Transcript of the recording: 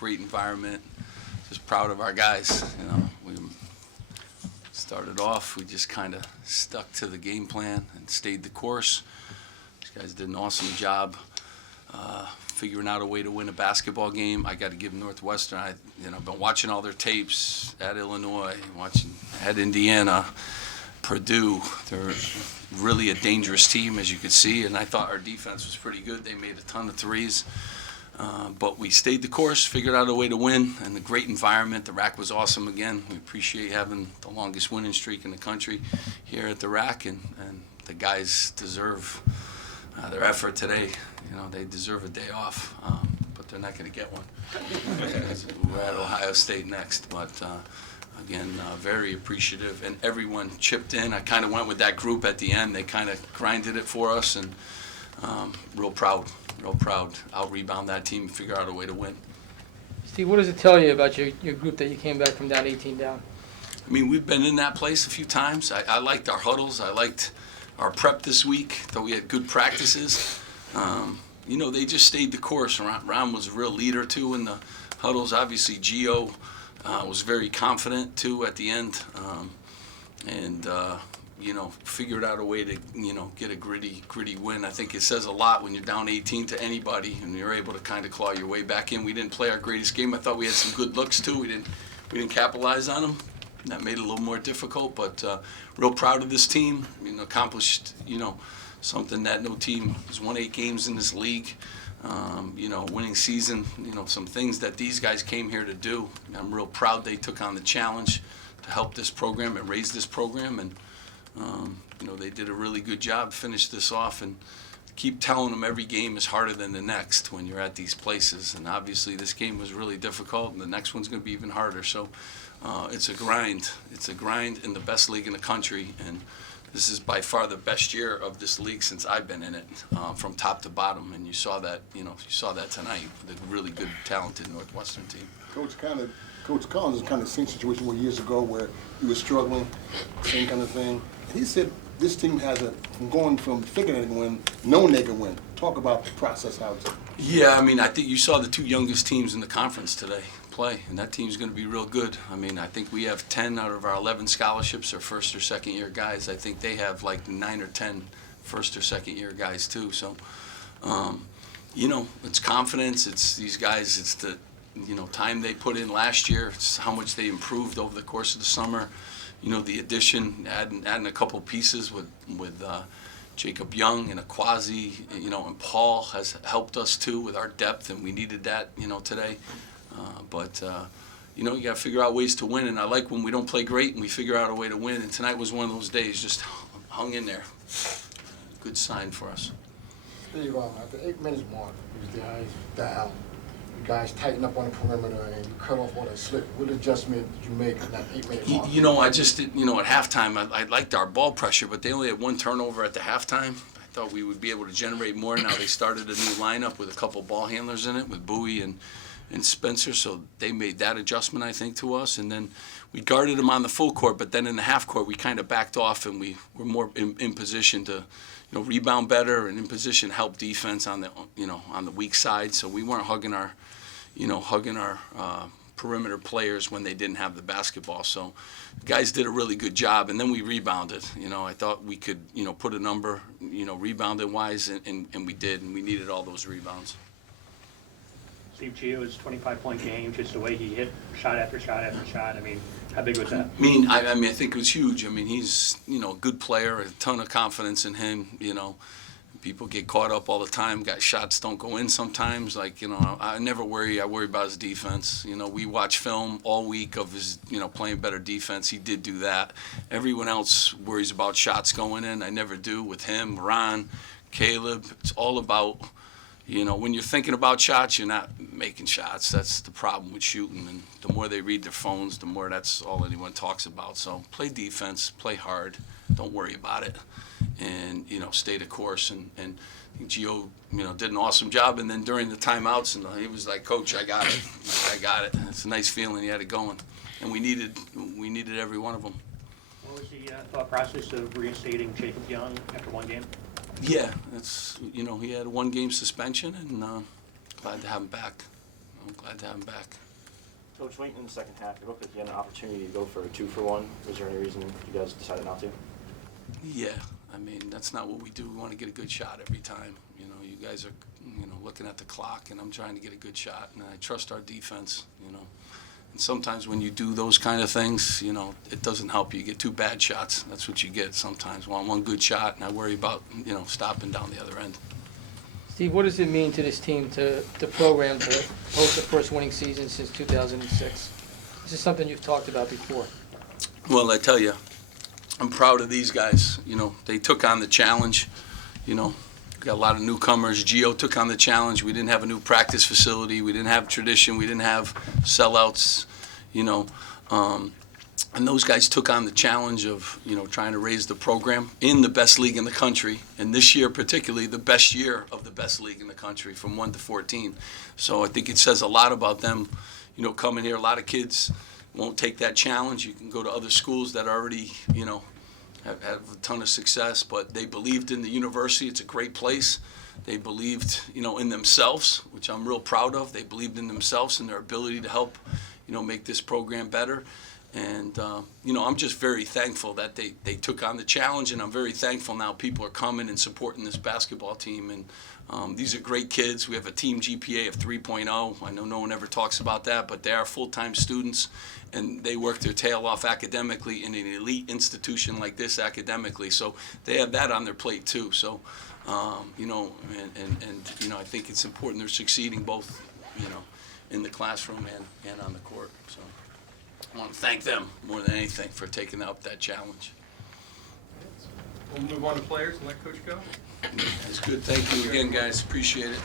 great environment. Just proud of our guys. We started off, we just kind of stuck to the game plan and stayed the course. These guys did an awesome job figuring out a way to win a basketball game. I got to give Northwestern. I've been watching all their tapes at Illinois, watching at Indiana, Purdue. They're really a dangerous team, as you could see, and I thought our defense was pretty good. They made a ton of threes, but we stayed the course, figured out a way to win, and the great environment. The RAC was awesome again. We appreciate having the longest winning streak in the country here at the RAC, and the guys deserve their effort today. They deserve a day off, but they're not going to get one. We're at Ohio State next, but again, very appreciative, and everyone chipped in. I kind of went with that group at the end. They kind of grinded it for us, and real proud. Out-rebound that team and figure out a way to win. Steve, what does it tell you about your group that you came back from down 18 down? I mean, we've been in that place a few times. I liked our huddles. I liked our prep this week, though we had good practices. They just stayed the course. Ron was a real leader, too, in the huddles. Obviously, Gio was very confident, too, at the end. Figured out a way to, get a gritty win. I think it says a lot when you're down 18 to anybody and you're able to kind of claw your way back in. We didn't play our greatest game. I thought we had some good looks, too. We didn't capitalize on them. That made it a little more difficult, but real proud of this team. Accomplished, something that no team has won 8 games in this league. Winning season, some things that these guys came here to do. I'm real proud they took on the challenge to help this program and raise this program, and they did a really good job, finished this off, and keep telling them every game is harder than the next when you're at these places. And obviously this game was really difficult, and the next one's going to be even harder. So it's a grind. It's a grind in the best league in the country, and this is by far the best year of this league since I've been in it, from top to bottom. And you saw that, tonight with a really good, talented Northwestern team. Coach Collins is kind of the same situation where years ago where he was struggling, same kind of thing. And he said this team has going from thinking they can win, knowing they can win. Talk about the process, how it's. Yeah, I think you saw the 2 youngest teams in the conference today play, and that team's going to be real good. I think we have 10 out of our 11 scholarships are first or second year guys. I think they have like 9 or 10 first or second year guys too. So, it's confidence. It's these guys. It's the time they put in last year. It's how much they improved over the course of the summer. The addition, adding a couple pieces with Jacob Young and Aquazi, and Paul has helped us too with our depth, and we needed that, today. You got to figure out ways to win, and I like when we don't play great and we figure out a way to win, and tonight was one of those days, just hung in there. Good sign for us. Steve, at the 8 minutes mark, you was down. You guys tighten up on the perimeter and you cut off all that slip. What adjustment did you make in that 8 minute mark? I just did, at halftime, I liked our ball pressure, but they only had 1 turnover at the halftime. I thought we would be able to generate more. Now they started a new lineup with a couple ball handlers in it, with Bowie and Spencer, so they made that adjustment, I think, to us. And then we guarded them on the full court, but then in the half court, we kind of backed off and we were more in position to, rebound better and in position to help defense on the, on the weak side. So we weren't hugging our perimeter players when they didn't have the basketball. So the guys did a really good job, and then we rebounded. I thought we could, put a number, rebounding wise, and we did, and we needed all those rebounds. Steve, Gio's 25-point game, just the way he hit shot after shot after shot. How big was that? I think it was huge. He's, a good player, a ton of confidence in him, People get caught up all the time. Got shots don't go in sometimes. I never worry. I worry about his defense. We watch film all week of his, playing better defense. He did do that. Everyone else worries about shots going in. I never do with him, Ron, Caleb. It's all about, when you're thinking about shots, you're not making shots. That's the problem with shooting. And the more they read their phones, the more that's all anyone talks about. So play defense, play hard. Don't worry about it. And, stay the course. And Gio, did an awesome job. And then during the timeouts, and he was like, Coach, I got it. I got it. It's a nice feeling. He had it going. And we needed every one of them. What was the thought process of reinstating Jacob Young after 1 game? Yeah, he had a 1-game suspension, and glad to have him back. I'm glad to have him back. Coach, late in the second half, it looked like you had an opportunity to go for a 2-for-1. Was there any reason you guys decided not to? Yeah, I mean, that's not what we do. We want to get a good shot every time. You know, you guys are, looking at the clock, and I'm trying to get a good shot, and I trust our defense, And sometimes when you do those kind of things, it doesn't help you. You get 2 bad shots. That's what you get sometimes. Want 1 good shot, and I worry about, stopping down the other end. Steve, what does it mean to this team, to the program, to host the first winning season since 2006? This is something you've talked about before. Well, I tell you, I'm proud of these guys. They took on the challenge. We got a lot of newcomers. Gio took on the challenge. We didn't have a new practice facility. We didn't have tradition. We didn't have sellouts. And those guys took on the challenge of, trying to raise the program in the best league in the country. And this year, particularly, the best year of the best league in the country from 1 to 14. So I think it says a lot about them, coming here. A lot of kids won't take that challenge. You can go to other schools that already, have a ton of success, but they believed in the university. It's a great place. They believed, in themselves, which I'm real proud of. They believed in themselves and their ability to help, make this program better. And, I'm just very thankful that they took on the challenge, and I'm very thankful now people are coming and supporting this basketball team. And these are great kids. We have a team GPA of 3.0. I know no one ever talks about that, but they are full-time students, and they work their tail off academically in an elite institution like this academically. So they have that on their plate too. So, I think it's important they're succeeding both, in the classroom and on the court. So I want to thank them more than anything for taking up that challenge. We'll move on to players and let Coach go. It's good. Thank you again, guys. Appreciate it.